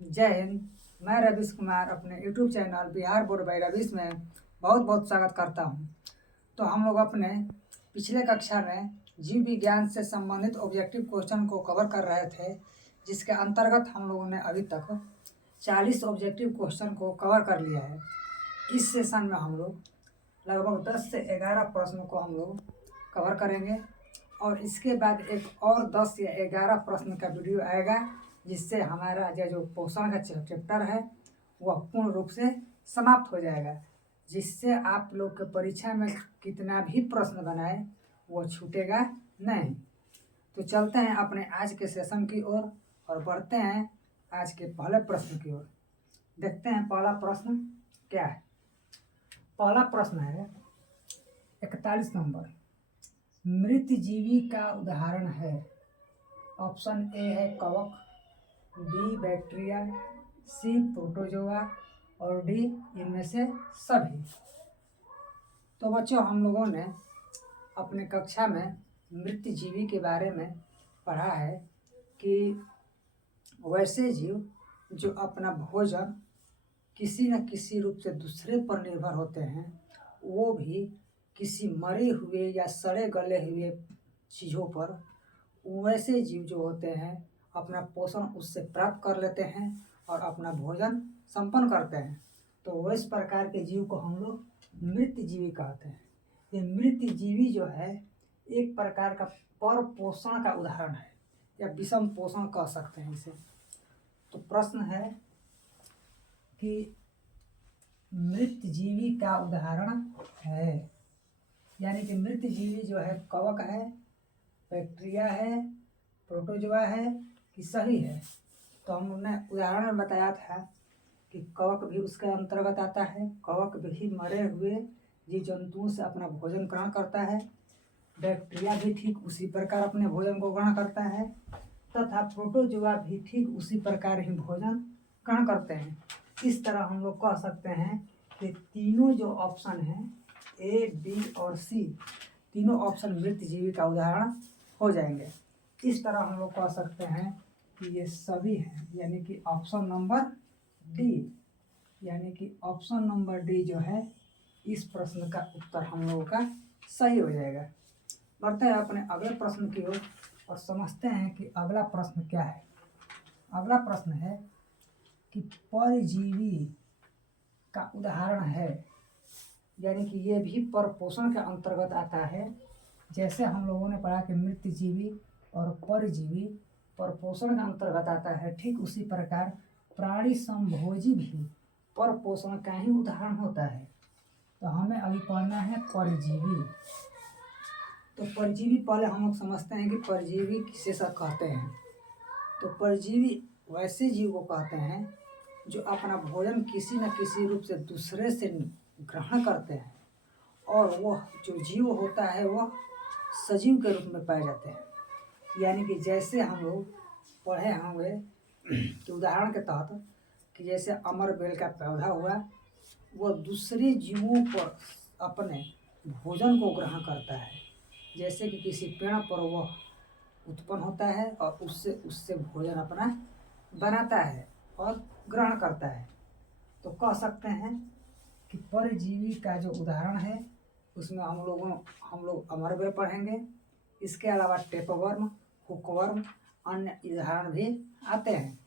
जय हिंद। मैं रवीश कुमार अपने YouTube channel Bihar board by Ravish में बहुत बहुत स्वागत करता हूं। तो हम लोग अपने पिछले कक्षा में जीव विज्ञान से संबंधित ऑब्जेक्टिव क्वेश्चन को कवर कर रहे थे, जिसके अंतर्गत हम लोगों ने अभी तक 40 ऑब्जेक्टिव क्वेश्चन को कवर कर लिया है। इस सेशन में हम लोग लगभग 10 से 11 प्रश्नों को हम लोग कवर करेंगे और इसके बाद एक और 10 या 11 प्रश्न का वीडियो आएगा, जिससे हमारा जो पोषण का चैप्टर है वह पूर्ण रूप से समाप्त हो जाएगा, जिससे आप लोग के परीक्षा में कितना भी प्रश्न बनाए वो छूटेगा नहीं। तो चलते हैं अपने आज के सेशन की ओर और बढ़ते हैं आज के पहले प्रश्न की ओर। देखते हैं पहला प्रश्न क्या है। पहला प्रश्न है 41 नंबर। मृत जीवी का उदाहरण है। ऑप्शन ए है कवक, बी बैक्टीरिया, सी प्रोटोजोआ और डी इनमें से सभी। तो बच्चों, हम लोगों ने अपने कक्षा में मृत जीवी के बारे में पढ़ा है कि वैसे जीव जो अपना भोजन किसी न किसी रूप से दूसरे पर निर्भर होते हैं, वो भी किसी मरे हुए या सड़े गले हुए चीज़ों पर, वैसे जीव जो होते हैं अपना पोषण उससे प्राप्त कर लेते हैं और अपना भोजन संपन्न करते हैं। तो इस प्रकार के जीव को हम लोग मृत जीवी कहते हैं। ये मृत जीवी जो है एक प्रकार का पर पोषण का उदाहरण है या विषम पोषण कह सकते हैं इसे। तो प्रश्न है कि मृत जीवी का उदाहरण है, यानी कि मृत जीवी जो है कवक है, बैक्टीरिया है, प्रोटोजोआ है कि सही है। तो हमने उदाहरण में बताया था कि कवक भी उसके अंतर्गत आता है। कवक भी मरे हुए जीव जंतुओं से अपना भोजन ग्रहण करता है। बैक्टीरिया भी ठीक उसी प्रकार अपने भोजन को ग्रहण करता है तथा प्रोटोजोआ भी ठीक उसी प्रकार ही भोजन ग्रहण करते हैं। इस तरह हम लोग कह सकते हैं कि तीनों जो ऑप्शन हैं ए, बी और सी, तीनों ऑप्शन मृत जीवी का उदाहरण हो जाएंगे। इस तरह हम लोग कह सकते हैं कि ये सभी हैं, यानी कि ऑप्शन नंबर डी, यानी कि ऑप्शन नंबर डी जो है इस प्रश्न का उत्तर हम लोगों का सही हो जाएगा। बढ़ते हैं अपने अगले प्रश्न की ओर और समझते हैं कि अगला प्रश्न क्या है। अगला प्रश्न है कि परजीवी का उदाहरण है, यानी कि ये भी परपोषण के अंतर्गत आता है। जैसे हम लोगों ने पढ़ा कि मृत जीवी और परजीवी परपोषण के अंतर्गत आता है, ठीक उसी प्रकार प्राणी संभोजी भी परपोषण का ही उदाहरण होता है। तो हमें अभी पढ़ना है परजीवी। तो परजीवी पहले हम लोग समझते हैं कि परजीवी किसे सब कहते हैं। तो परजीवी वैसे जीव को कहते हैं जो अपना भोजन किसी न किसी रूप से दूसरे से ग्रहण करते हैं और वह जो जीव होता है वह सजीव के रूप में पाए जाते हैं। यानी कि जैसे हम लोग पढ़े होंगे कि उदाहरण के तहत कि जैसे अमर बेल का पौधा हुआ, वह दूसरे जीवों पर अपने भोजन को ग्रहण करता है। जैसे कि किसी पेड़ पर वह उत्पन्न होता है और उससे उससे भोजन अपना बनाता है और ग्रहण करता है। तो कह सकते हैं कि परजीवी का जो उदाहरण है उसमें हम लोग अमरबेल पढ़ेंगे। इसके अलावा टेपवर्म, हुकवर्म, अन्य उदाहरण भी आते हैं।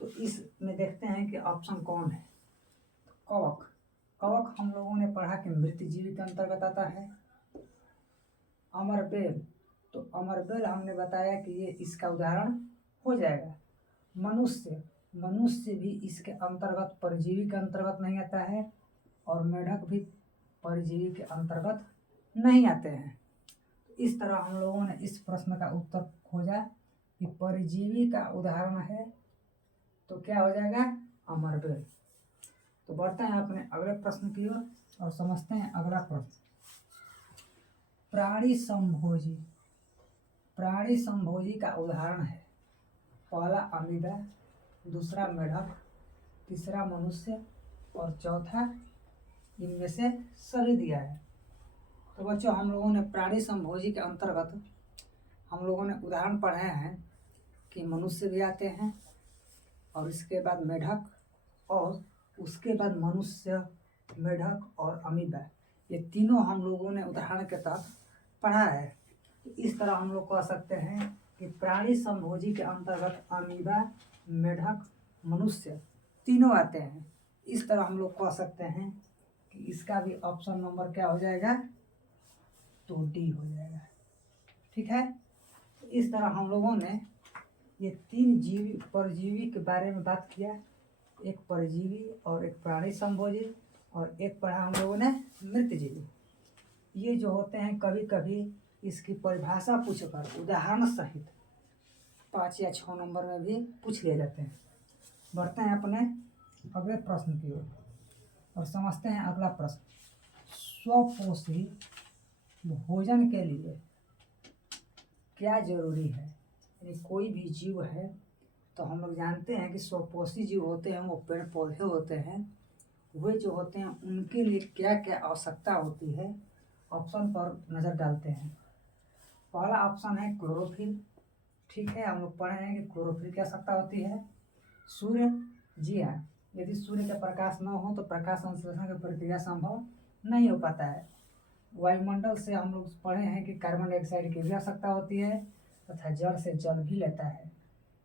तो इसमें देखते हैं कि ऑप्शन कौन है। कवक, कवक हम लोगों ने पढ़ा कि मृत जीवी के अंतर्गत आता है। अमरबेल, तो अमरबेल हमने बताया कि ये इसका उदाहरण हो जाएगा। मनुष्य, मनुष्य भी इसके अंतर्गत परजीवी के अंतर्गत नहीं आता है और मेढक भी परजीवी के अंतर्गत नहीं आते हैं। इस तरह हम लोगों ने इस प्रश्न का उत्तर खोजा कि परजीवी का उदाहरण है, तो क्या हो जाएगा, अमरबेल। तो बढ़ते हैं अपने अगले प्रश्न की ओर और समझते हैं अगला प्रश्न। प्राणी संभोजी, प्राणी संभोजी का उदाहरण है। पहला अमीबा, दूसरा मेढक, तीसरा मनुष्य और चौथा इनमें से सभी दिया है। तो बच्चों, हम लोगों ने प्राणी संभोजी के अंतर्गत हम लोगों ने उदाहरण पढ़े हैं कि मनुष्य भी आते हैं और इसके बाद मेढक, और उसके बाद मनुष्य, मेढक और अमीबा, ये तीनों हम लोगों ने उदाहरण के तहत पढ़ा है। तो इस तरह हम लोग कह सकते हैं कि प्राणी समभोजी के अंतर्गत अमीबा, मेढक, मनुष्य तीनों आते हैं। इस तरह हम लोग कह सकते हैं कि इसका भी ऑप्शन नंबर क्या हो जाएगा, तो डी हो जाएगा। ठीक है, तो इस तरह हम लोगों ने ये तीन जीवी परजीवी के बारे में बात किया, एक परजीवी और एक प्राणी संभोजी और एक पढ़ा हम लोगों ने मृतजीवी। ये जो होते हैं कभी कभी इसकी परिभाषा पूछकर उदाहरण सहित 5 या 6 नंबर में भी पूछ लिए जाते हैं। बढ़ते हैं अपने अगले प्रश्न की ओर और समझते हैं अगला प्रश्न। स्वपोषी भोजन के लिए क्या जरूरी है? यानी कोई भी जीव है तो हम लोग जानते हैं कि स्वपोषी जीव होते हैं, वो पेड़ पौधे होते हैं, वे जो होते हैं उनके लिए क्या क्या आवश्यकता होती है, ऑप्शन पर नज़र डालते हैं। पहला ऑप्शन है क्लोरोफिल। ठीक है, हम लोग पढ़े हैं कि क्लोरोफिल की आवश्यकता होती है। सूर्य, जी हाँ, यदि सूर्य का प्रकाश न हो तो प्रकाश संश्लेषण की प्रक्रिया संभव नहीं हो पाता है। वायुमंडल से हम लोग पढ़े हैं कि कार्बन डाइऑक्साइड की भी आवश्यकता होती है तथा जड़ से जल भी लेता है।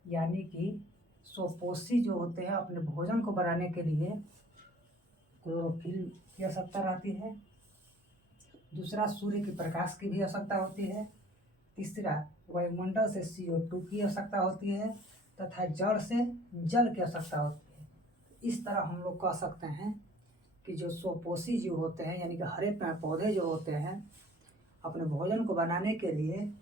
यानी कि स्वपोषी जो होते हैं अपने भोजन को बनाने के लिए क्लोरोफिल की आवश्यकता रहती है। दूसरा, सूर्य के प्रकाश की भी आवश्यकता होती है। तीसरा, वायुमंडल से CO2 की आवश्यकता होती है तथा जड़ से जल की आवश्यकता होती है। इस तरह हम लोग कह सकते हैं कि जो स्वपोषी जीव होते हैं यानी कि हरे पेड़ पौधे जो होते हैं अपने भोजन को बनाने के लिए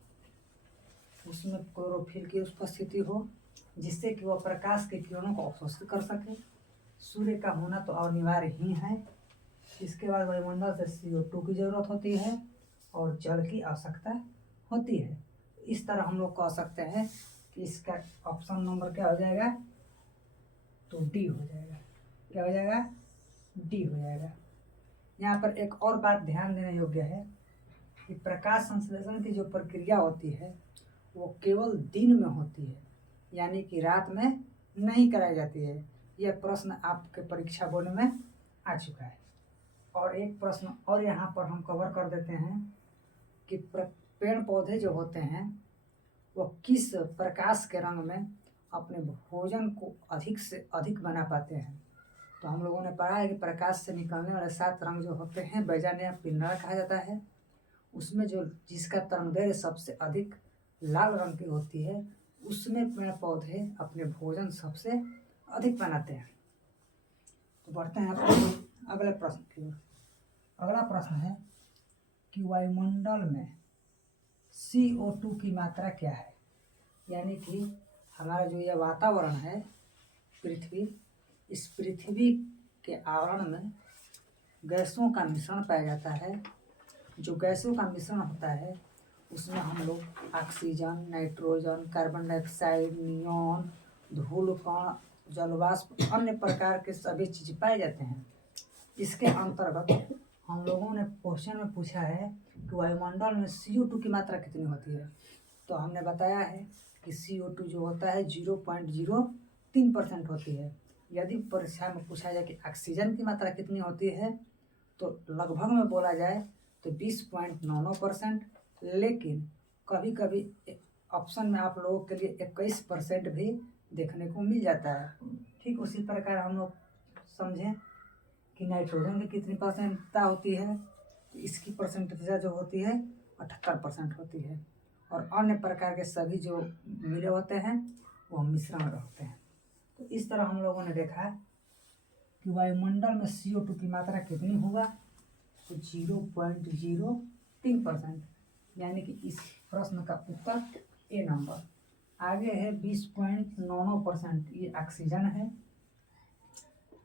उसमें क्लोरोफिल की उपस्थिति हो, जिससे कि वह प्रकाश के किरणों को अवशोषित कर सके। सूर्य का होना तो अनिवार्य ही है। इसके बाद वायुमंडल से CO2 की जरूरत होती है और जल की आवश्यकता होती है। इस तरह हम लोग कह सकते हैं कि इसका ऑप्शन नंबर क्या हो जाएगा, तो डी हो जाएगा। क्या हो जाएगा, डी हो जाएगा। यहाँ पर एक और बात ध्यान देने योग्य है कि प्रकाश संश्लेषण की जो प्रक्रिया होती है वो केवल दिन में होती है, यानी कि रात में नहीं कराई जाती है। यह प्रश्न आपके परीक्षा बोर्ड में आ चुका है। और एक प्रश्न और यहाँ पर हम कवर कर देते हैं कि पेड़ पौधे जो होते हैं वो किस प्रकाश के रंग में अपने भोजन को अधिक से अधिक बना पाते हैं। तो हम लोगों ने पढ़ा है कि प्रकाश से निकलने वाले 7 रंग जो होते हैं बैजान या पिंगला कहा जाता है। उसमें जो जिसका तरंगदैर्घ्य सबसे अधिक लाल रंग की होती है उसमें पेड़ पौधे अपने भोजन सबसे अधिक बनाते हैं। तो बढ़ते हैं अपने अगले प्रश्न की ओर। अगला प्रश्न है कि वायुमंडल में CO2 की मात्रा क्या है? यानी कि हमारा जो यह वातावरण है पृथ्वी, इस पृथ्वी के आवरण में गैसों का मिश्रण पाया जाता है। जो गैसों का मिश्रण होता है उसमें हम लोग oxygen, nitrogen, carbon dioxide, neon, धूल कण, जलवाष्प, अन्य प्रकार के सभी चीज़ पाए जाते हैं। इसके अंतर्गत हम लोगों ने क्वेश्चन में पूछा है कि वायुमंडल में CO2 की मात्रा कितनी होती है। तो हमने बताया है कि CO2 जो होता है 0.03% होती है। यदि परीक्षा में पूछा जाए कि ऑक्सीजन की मात्रा कितनी होती है तो लगभग में बोला जाए तो 20.99%, लेकिन कभी कभी ऑप्शन में आप लोगों के लिए 21% भी देखने को मिल जाता है। ठीक उसी प्रकार हम लोग समझें कि नाइट्रोजन की कितनी परसेंटता होती है, तो इसकी परसेंटेज जो होती है 78% होती है। और अन्य प्रकार के सभी जो मिले होते हैं वो मिश्रण होते हैं। तो इस तरह हम लोगों ने देखा कि वायुमंडल में CO2 की मात्रा कितनी होगा, तो 0.03%, यानी कि इस प्रश्न का उत्तर ए नंबर। आगे है 20.99%, ये ऑक्सीजन है।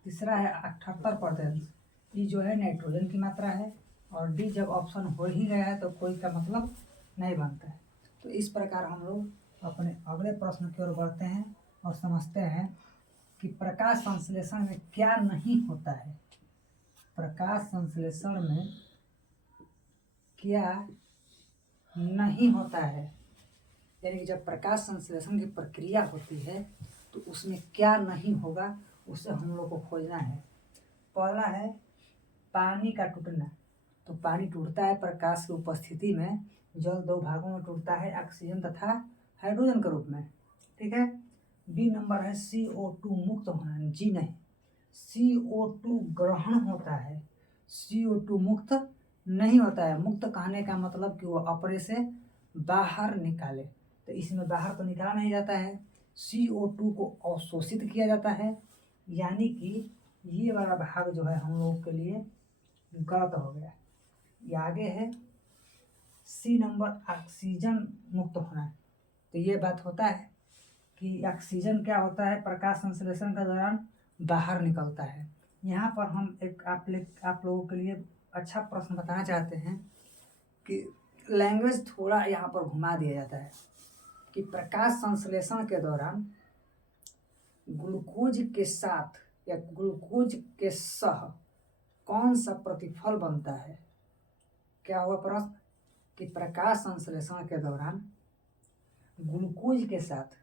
तीसरा है 78%, ये जो है नाइट्रोजन की मात्रा है। और डी जब ऑप्शन हो ही गया है तो कोई का मतलब नहीं बनता है। तो इस प्रकार हम लोग अपने अगले प्रश्न की ओर बढ़ते हैं और समझते हैं कि प्रकाश संश्लेषण में क्या नहीं होता है। प्रकाश संश्लेषण में क्या नहीं होता है, यानी कि जब प्रकाश संश्लेषण की प्रक्रिया होती है तो उसमें क्या नहीं होगा उसे हम लोग को खोजना है। पहला है पानी का टूटना। तो पानी टूटता है प्रकाश की उपस्थिति में। जल दो भागों में टूटता है, ऑक्सीजन तथा हाइड्रोजन के रूप में। ठीक है। बी नंबर है CO2 मुक्त होना। जी नहीं, CO2 ग्रहण होता है, CO2 मुक्त नहीं होता है। मुक्त कहने का मतलब कि वो अपने से बाहर निकाले, तो इसमें बाहर तो निकाला नहीं जाता है। CO2 को अवशोषित किया जाता है, यानी कि ये वाला भाग जो है हम लोग के लिए गलत हो गया। ये आगे है सी नंबर ऑक्सीजन मुक्त होना। तो ये बात होता है कि ऑक्सीजन क्या होता है, प्रकाश संश्लेषण के दौरान बाहर निकलता है। यहाँ पर हम एक आप लोगों के लिए अच्छा प्रश्न बताना चाहते हैं कि लैंग्वेज थोड़ा यहाँ पर घुमा दिया जाता है कि प्रकाश संश्लेषण के दौरान ग्लूकोज के साथ या ग्लूकोज के सह कौन सा प्रतिफल बनता है। क्या हुआ प्रश्न कि प्रकाश संश्लेषण के दौरान ग्लूकोज के साथ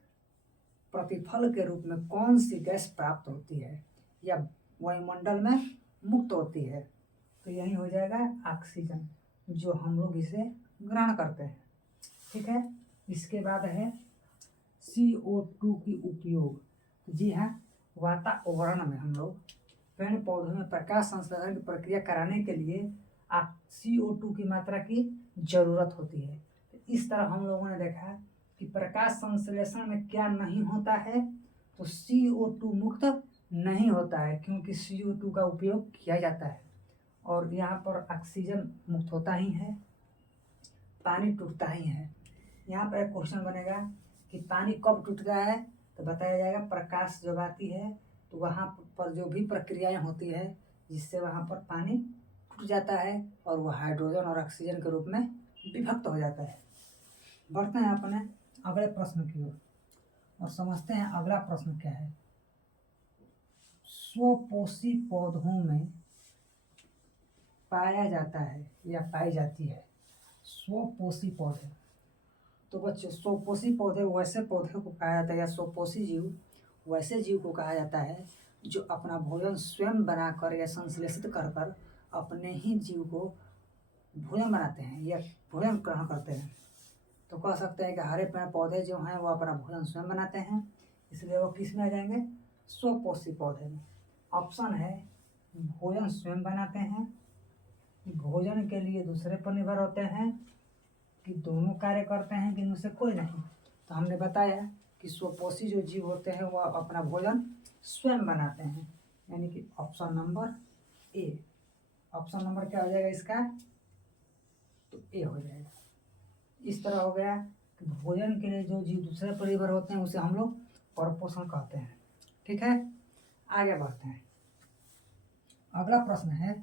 प्रतिफल के रूप में कौन सी गैस प्राप्त होती है या वायुमंडल में मुक्त होती है। तो यही हो जाएगा ऑक्सीजन, जो हम लोग इसे ग्रहण करते हैं। ठीक है। इसके बाद है CO2 की उपयोग। जी हाँ, वातावरण में हम लोग पेड़ पौधों में प्रकाश संश्लेषण की प्रक्रिया कराने के लिए CO2 की मात्रा की जरूरत होती है। तो इस तरह हम लोगों ने देखा कि प्रकाश संश्लेषण में क्या नहीं होता है, तो CO2 मुक्त नहीं होता है, क्योंकि CO2 का उपयोग किया जाता है। और यहाँ पर ऑक्सीजन मुक्त होता ही है, पानी टूटता ही है। यहाँ पर एक क्वेश्चन बनेगा कि पानी कब टूटता है, तो बताया जाएगा प्रकाश जब आती है तो वहाँ पर जो भी प्रक्रियाएं होती है जिससे वहाँ पर पानी टूट जाता है और वह हाइड्रोजन और ऑक्सीजन के रूप में विभक्त हो जाता है। बढ़ते हैं अपने अगले प्रश्न की ओर और समझते हैं अगला प्रश्न क्या है। स्वपोषी पौधों में पाया जाता है या पाई जाती है स्वपोषी पौधे। तो बच्चों, स्वपोषी पौधे वैसे पौधे को कहा जाता है या स्वपोषी जीव वैसे जीव को कहा जाता है जो अपना भोजन स्वयं बनाकर या संश्लेषित कर कर अपने ही जीव को भोजन बनाते हैं या भोजन ग्रहण करते हैं। तो कह सकते हैं कि हरे पेड़ पौधे जो हैं वो अपना भोजन स्वयं बनाते हैं, इसलिए वो किस में आ जाएंगे, स्वपोषी पौधे में। ऑप्शन है भोजन स्वयं बनाते हैं, भोजन के लिए दूसरे पर निर्भर होते हैं, कि दोनों कार्य करते हैं, कि इनमें से कोई नहीं। तो हमने बताया कि स्वपोषी जो जीव होते हैं वो अपना भोजन स्वयं बनाते हैं, यानी कि option number A. Option number क्या हो जाएगा इसका, तो ए हो जाएगा। इस तरह हो गया कि भोजन के लिए जो जीव दूसरे पर निर्भर होते हैं उसे हम लोग परपोषण कहते हैं। ठीक है, आगे बढ़ते हैं। अगला प्रश्न है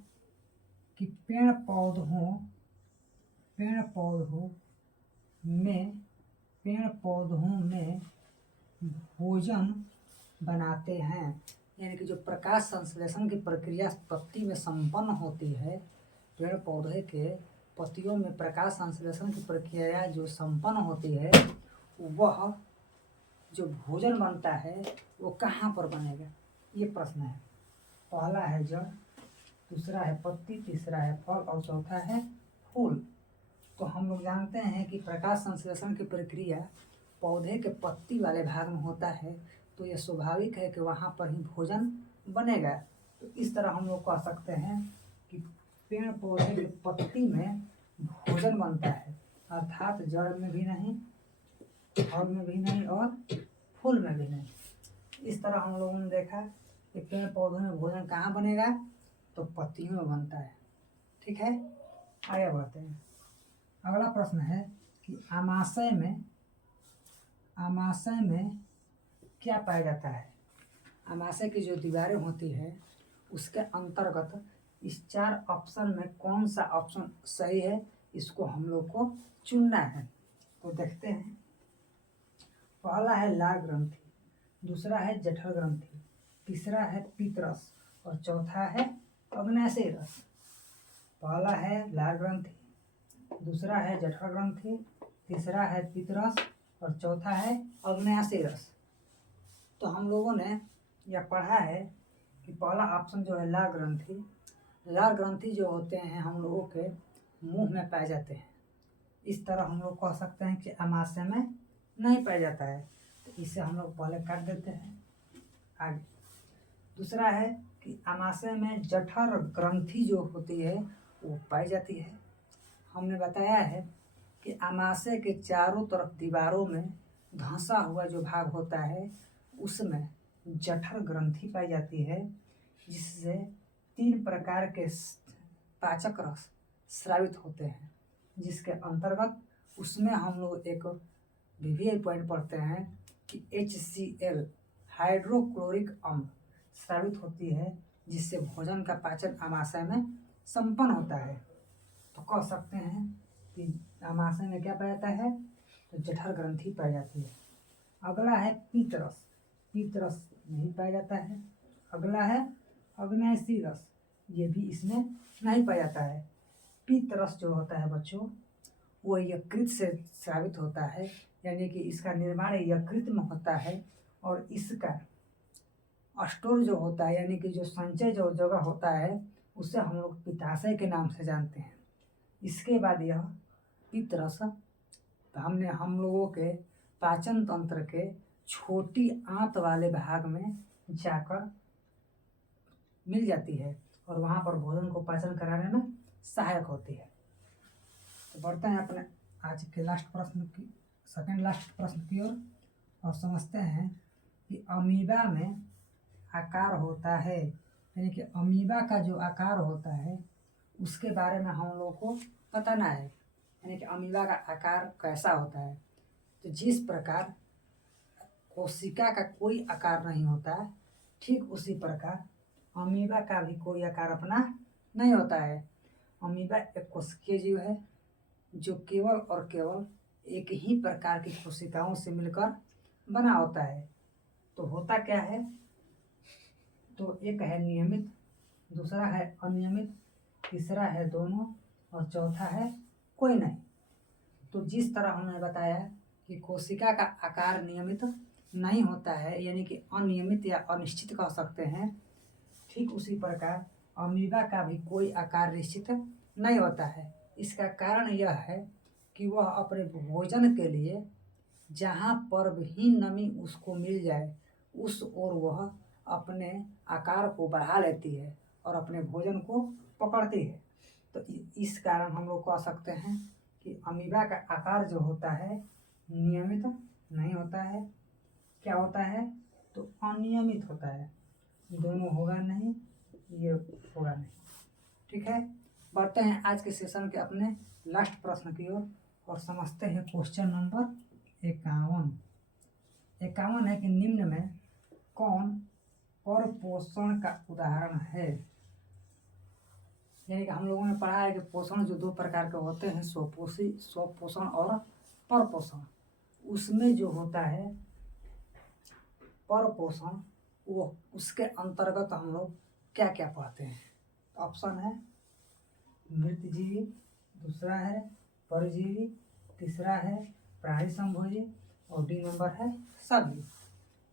कि पेड़ पौधों में भोजन बनाते हैं, यानी कि जो प्रकाश संश्लेषण की प्रक्रिया पत्ती में संपन्न होती है, पेड़ पौधे के पत्तियों में प्रकाश संश्लेषण की प्रक्रिया जो संपन्न होती है, वह जो भोजन बनता है वो कहाँ पर बनेगा, ये प्रश्न है। पहला है जड़, दूसरा है पत्ती, तीसरा है फल और चौथा है फूल। तो हम लोग जानते हैं कि प्रकाश संश्लेषण की प्रक्रिया पौधे के पत्ती वाले भाग में होता है, तो यह स्वाभाविक है कि वहाँ पर ही भोजन बनेगा। तो इस तरह हम लोग कह सकते हैं कि पेड़ पौधे के पत्ती में भोजन बनता है, अर्थात जड़ में भी नहीं, फल में भी नहीं और फूल में भी नहीं। इस तरह हम लोगों ने देखा कि पेड़ पौधों में भोजन कहाँ बनेगा, तो पत्तियों में बनता है। ठीक है, आगे बढ़ते हैं। अगला प्रश्न है कि आमाशय में क्या पाया जाता है। आमाशय की जो दीवारें होती है उसके अंतर्गत इस 4 ऑप्शन में कौन सा ऑप्शन सही है, इसको हम लोग को चुनना है। तो देखते हैं। पहला है लार ग्रंथि, दूसरा है जठर ग्रंथि, तीसरा है पित्तरस और चौथा है अग्न्याशयी रस। पहला है लार ग्रंथि, दूसरा है जठर ग्रंथि, तीसरा है पित्तरस और चौथा है अग्न्याशयी रस। तो हम लोगों ने यह पढ़ा है कि पहला ऑप्शन जो है लार ग्रंथि। लार ग्रंथि जो होते हैं हम लोगों के मुंह में पाए जाते हैं। इस तरह हम लोग कह सकते हैं कि अमाशय में नहीं पाया जाता है, तो इसे हम लोग पहले काट देते हैं। आगे दूसरा है कि अमाशय में जठर ग्रंथि जो होती है वो पाई जाती है। हमने बताया है कि अमाशय के चारों तरफ दीवारों में धंसा हुआ जो भाग होता है उसमें जठर ग्रंथि पाई जाती है, जिससे 3 प्रकार के पाचक रस स्रावित होते हैं, जिसके अंतर्गत उसमें हम लोग एक वीवीआई पॉइंट पढ़ते हैं कि HCl हाइड्रोक्लोरिक अम्ल स्रावित होती है, जिससे भोजन का पाचन अमाशय में संपन्न होता है। तो कह सकते हैं कि अमाशय में क्या पाया जाता है, तो जठर ग्रंथि पाई जाती है। अगला है पीतरस। पीतरस नहीं पाया जाता है। अगला है अग्नेयसी रस, ये भी इसमें नहीं पाया जाता है। पीतरस जो होता है बच्चों वो यकृत से स्रावित होता है, यानी कि इसका निर्माण यकृत में होता है, और इसका स्टोर जो होता है यानी कि जो संचय जो जगह होता है उसे हम लोग पित्ताशय के नाम से जानते हैं। इसके बाद यह पित्तरस हमने हम लोगों के पाचन तंत्र के छोटी आंत वाले भाग में जाकर मिल जाती है और वहाँ पर भोजन को पाचन कराने में सहायक होती है। तो बढ़ते हैं अपने आज के लास्ट प्रश्न की सेकंड लास्ट प्रश्न की ओर और समझते हैं कि अमीबा में आकार होता है, यानी कि अमीबा का जो आकार होता है उसके बारे में हम लोगों को बताना है, यानी कि अमीबा का आकार कैसा होता है। तो जिस प्रकार कोशिका का कोई आकार नहीं होता है, ठीक उसी प्रकार अमीबा का भी कोई आकार अपना नहीं होता है। अमीबा एक कोशिकीय जीव है जो केवल और केवल एक ही प्रकार की कोशिकाओं से मिलकर बना होता है। तो होता क्या है, तो एक है नियमित, दूसरा है अनियमित, तीसरा है दोनों और चौथा है कोई नहीं। तो जिस तरह हमने बताया कि कोशिका का आकार नियमित नहीं होता है, यानी कि अनियमित या अनिश्चित कह सकते हैं, ठीक उसी प्रकार अमीबा का भी कोई आकार निश्चित नहीं होता है। इसका कारण यह है कि वह अपने भोजन के लिए जहाँ पर भी नमी उसको मिल जाए उस ओर वह अपने आकार को बढ़ा लेती है और अपने भोजन को पकड़ती है। तो इस कारण हम लोग कह सकते हैं कि अमीबा का आकार जो होता है नियमित नहीं होता है। क्या होता है, तो अनियमित होता है। दोनों होगा नहीं, ये होगा नहीं। ठीक है, बढ़ते हैं आज के सेशन के अपने लास्ट प्रश्न की ओर और समझते हैं क्वेश्चन नंबर 51। 51 है कि निम्न में कौन परपोषण का उदाहरण है। यानी कि हम लोगों ने पढ़ा है कि पोषण जो 2 प्रकार के होते हैं, स्वपोषण और परपोषण। उसमें जो होता है परपोषण, वो उसके अंतर्गत हम लोग क्या क्या पढ़ते हैं। ऑप्शन है मृतजीवी, दूसरा है परजीवी, तीसरा है प्राणी संभोजी और डी नंबर है सभी।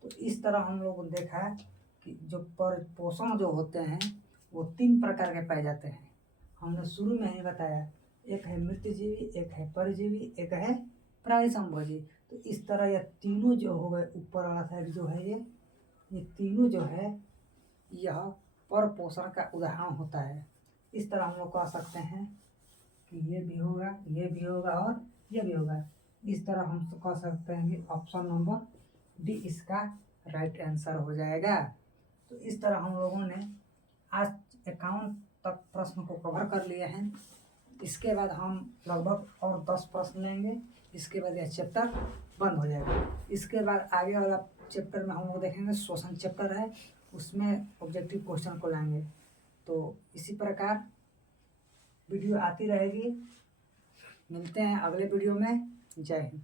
तो इस तरह हम लोगों ने देखा है कि जो परपोषण जो होते हैं वो 3 प्रकार के पाए जाते हैं। हमने शुरू में ही बताया, एक है मृतजीवी, एक है परजीवी, एक है प्राणी संभोजी। तो इस तरह यह तीनों जो हो गए, ऊपर वाला साइड जो है ये तीनों जो है यह परपोषण का उदाहरण होता है। इस तरह हम लोग कह सकते हैं कि ये भी होगा, ये भी होगा और ये भी होगा। इस तरह हम तो कह सकते हैं कि ऑप्शन नंबर डी इसका राइट आंसर हो जाएगा। तो इस तरह हम लोगों ने आज 51 तक प्रश्न को कवर कर लिए हैं। इसके बाद हम लगभग और 10 प्रश्न लेंगे, इसके बाद यह चैप्टर बंद हो जाएगा। इसके बाद आगे वाला चैप्टर में हम लोग देखेंगे, श्वसन चैप्टर है, उसमें ऑब्जेक्टिव क्वेश्चन को लाएंगे। तो इसी प्रकार वीडियो आती रहेगी। मिलते हैं अगले वीडियो में। जय हिंद।